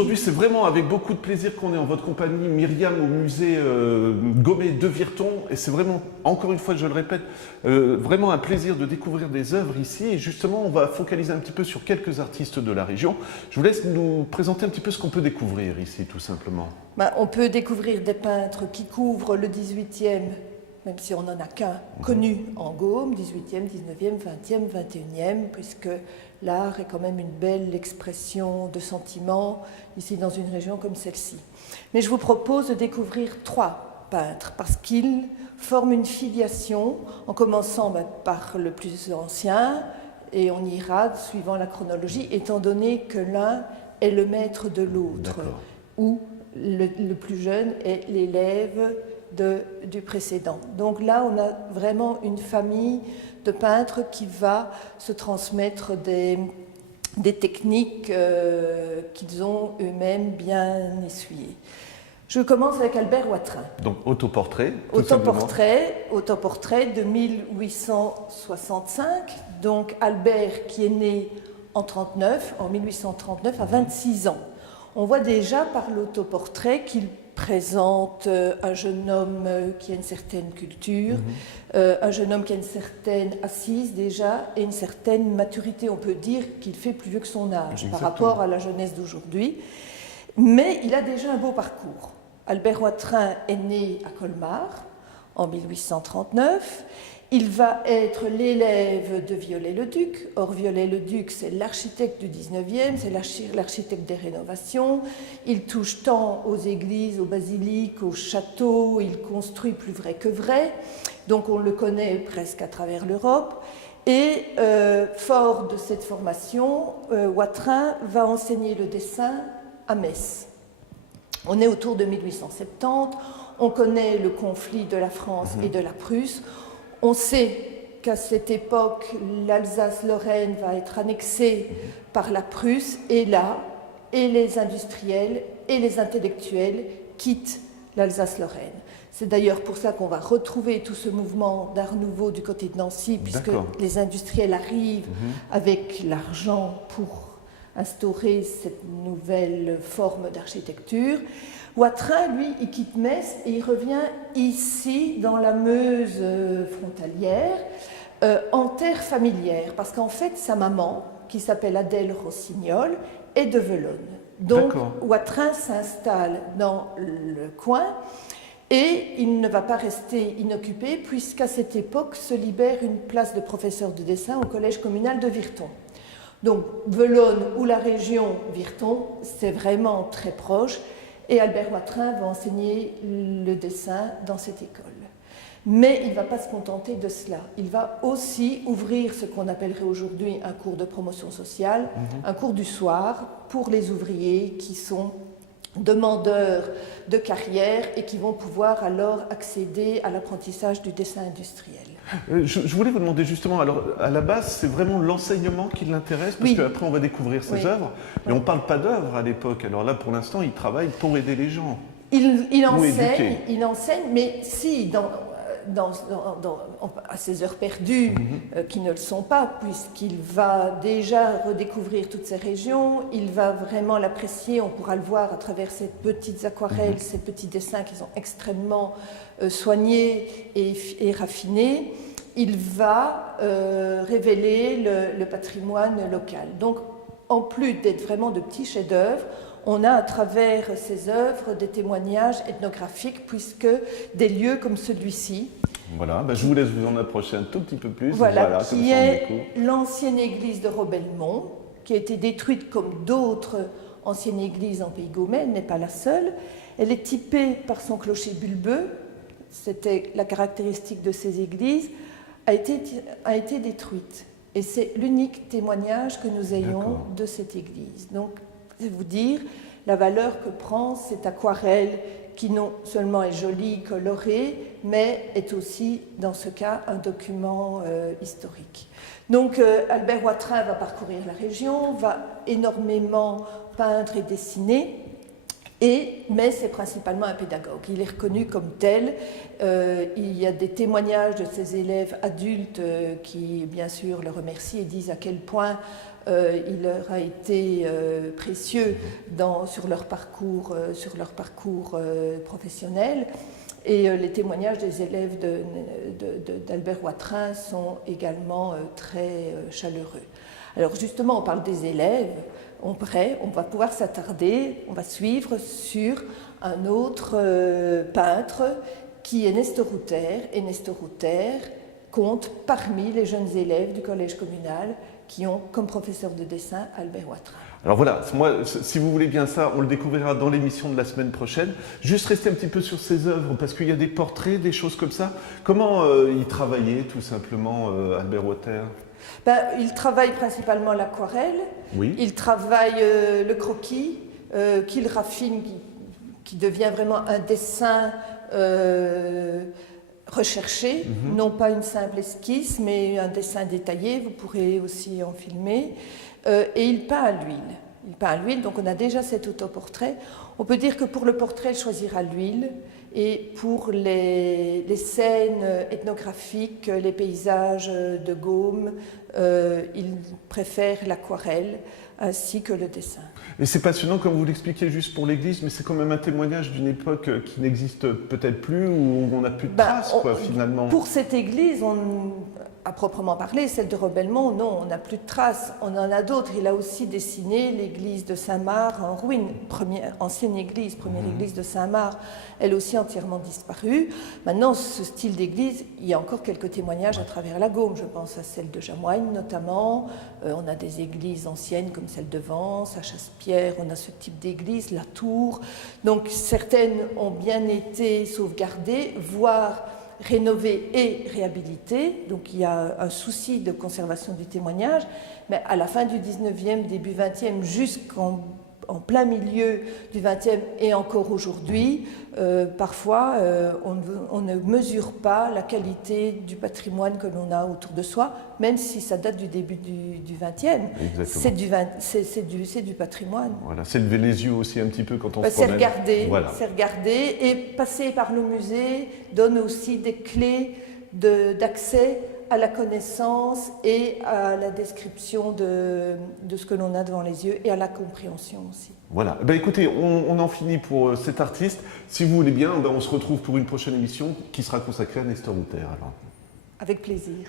Aujourd'hui, c'est vraiment avec beaucoup de plaisir qu'on est en votre compagnie, Myriam, au musée Gomé de Virton. Et c'est vraiment, encore une fois, je le répète, vraiment un plaisir de découvrir des œuvres ici. Et justement, on va focaliser un petit peu sur quelques artistes de la région. Je vous laisse nous présenter un petit peu ce qu'on peut découvrir ici, tout simplement. On peut découvrir des peintres qui couvrent le 18e, même si on n'en a qu'un connu en Gaume, 18e, 19e, 20e, 21e, puisque l'art est quand même une belle expression de sentiments ici dans une région comme celle-ci. Mais je vous propose de découvrir 3 peintres parce qu'ils forment une filiation en commençant par le plus ancien et on ira suivant la chronologie étant donné que l'un est le maître de l'autre ou le plus jeune est l'élève du précédent. Donc là, on a vraiment une famille de peintres qui va se transmettre des techniques qu'ils ont eux-mêmes bien essuyées. Je commence avec Albert Watrin. Donc autoportrait. Autoportrait de 1865. Donc Albert qui est né en 1839 à 26 ans. On voit déjà par l'autoportrait qu'il présente un jeune homme qui a une certaine culture, un jeune homme qui a une certaine assise déjà et une certaine maturité. On peut dire qu'il fait plus vieux que son âge par rapport à la jeunesse d'aujourd'hui. Mais il a déjà un beau parcours. Albert Watrin est né à Colmar en 1839. Il va être l'élève de Viollet-le-Duc. Or, Viollet-le-Duc, c'est l'architecte du 19e, c'est l'architecte des rénovations. Il touche tant aux églises, aux basiliques, aux châteaux, il construit plus vrai que vrai. Donc, on le connaît presque à travers l'Europe. Et fort de cette formation, Watrin va enseigner le dessin à Metz. On est autour de 1870. On connaît le conflit de la France et de la Prusse. On sait qu'à cette époque, l'Alsace-Lorraine va être annexée par la Prusse et là, et les industriels et les intellectuels quittent l'Alsace-Lorraine. C'est d'ailleurs pour ça qu'on va retrouver tout ce mouvement d'art nouveau du côté de Nancy, puisque les industriels arrivent avec l'argent pour instaurer cette nouvelle forme d'architecture. Watrin, lui, il quitte Metz et il revient ici, dans la Meuse frontalière, en terre familière, parce qu'en fait, sa maman, qui s'appelle Adèle Rossignol, est de Velonne. Donc, Watrin s'installe dans le coin et il ne va pas rester inoccupé, puisqu'à cette époque se libère une place de professeur de dessin au collège communal de Virton. Donc, Velonne ou la région Virton, c'est vraiment très proche. Et Albert Watrin va enseigner le dessin dans cette école. Mais il ne va pas se contenter de cela. Il va aussi ouvrir ce qu'on appellerait aujourd'hui un cours de promotion sociale, un cours du soir pour les ouvriers qui sont demandeurs de carrière et qui vont pouvoir alors accéder à l'apprentissage du dessin industriel. Je voulais vous demander justement, alors à la base, c'est vraiment l'enseignement qui l'intéresse, parce qu'après on va découvrir ses œuvres, et on ne parle pas d'œuvres à l'époque. Alors là, pour l'instant, il travaille pour aider les gens. Il enseigne, mais si, à ses heures perdues, qui ne le sont pas, puisqu'il va déjà redécouvrir toutes ces régions, il va vraiment l'apprécier, on pourra le voir à travers ces petites aquarelles, ces petits dessins qui sont extrêmement soignés et raffinés. Il va révéler le patrimoine local. Donc, en plus d'être vraiment de petits chefs-d'œuvre, on a à travers ces œuvres des témoignages ethnographiques, puisque des lieux comme celui-ci. Voilà, je vous laisse vous en approcher un tout petit peu plus. Qui est l'ancienne église de Robelmont, qui a été détruite comme d'autres anciennes églises en Pays Gaumain, elle n'est pas la seule. Elle est typée par son clocher bulbeux, c'était la caractéristique de ces églises, a été détruite. Et c'est l'unique témoignage que nous ayons de cette église. Donc, je vais vous dire la valeur que prend cette aquarelle qui non seulement est jolie, colorée, mais est aussi, dans ce cas, un document historique. Donc, Albert Watrin va parcourir la région, va énormément peindre et dessiner, Mais c'est principalement un pédagogue. Il est reconnu comme tel. Il y a des témoignages de ses élèves adultes qui, bien sûr, le remercient et disent à quel point il leur a été précieux sur leur parcours professionnel. Et les témoignages des élèves d'Albert Wautrin sont également très chaleureux. Alors justement, on parle des élèves. On va pouvoir s'attarder, on va suivre sur un autre peintre qui est Nestor Rutter. Et Nestor Rutter compte parmi les jeunes élèves du collège communal qui ont comme professeur de dessin Albert Wautrin. Alors voilà, moi, si vous voulez bien ça, on le découvrira dans l'émission de la semaine prochaine. Juste rester un petit peu sur ses œuvres, parce qu'il y a des portraits, des choses comme ça. Comment il travaillait tout simplement, Albert Wautrin? Il travaille principalement l'aquarelle, oui. Il travaille le croquis, qu'il raffine, qui devient vraiment un dessin recherché, non pas une simple esquisse, mais un dessin détaillé, vous pourrez aussi en filmer. Et il peint à l'huile. Il peint à l'huile, donc on a déjà cet autoportrait. On peut dire que pour le portrait, il choisira l'huile. Et pour les scènes ethnographiques, les paysages de Gaume, il préfère l'aquarelle ainsi que le dessin. Et c'est passionnant comme vous l'expliquez juste pour l'église, mais c'est quand même un témoignage d'une époque qui n'existe peut-être plus, où on n'a plus de traces, finalement. Pour cette église, à proprement parler, celle de Rebelmont, non, on n'a plus de traces. On en a d'autres. Il a aussi dessiné l'église de Saint-Marc en ruine, ancienne église, première église de Saint-Marc, elle aussi entièrement disparue. Maintenant, ce style d'église, il y a encore quelques témoignages à travers la Gaume. Je pense à celle de Jamoigne notamment. On a des églises anciennes comme celle de Vence, à Chasse-Pierre, on a ce type d'église, la Tour. Donc certaines ont bien été sauvegardées, voire rénovées et réhabilitées. Donc il y a un souci de conservation du témoignage, mais à la fin du 19e, début 20e, jusqu'en plein milieu du 20e et encore aujourd'hui, parfois on ne mesure pas la qualité du patrimoine que l'on a autour de soi, même si ça date du début du 20e. C'est du patrimoine. Voilà, c'est lever les yeux aussi un petit peu quand on se promène. C'est regarder, et passer par le musée donne aussi des clés d'accès à la connaissance et à la description de ce que l'on a devant les yeux et à la compréhension aussi. Voilà. Écoutez, on en finit pour cet artiste. Si vous voulez bien, on se retrouve pour une prochaine émission qui sera consacrée à Nestor Rutter. Alors. Avec plaisir.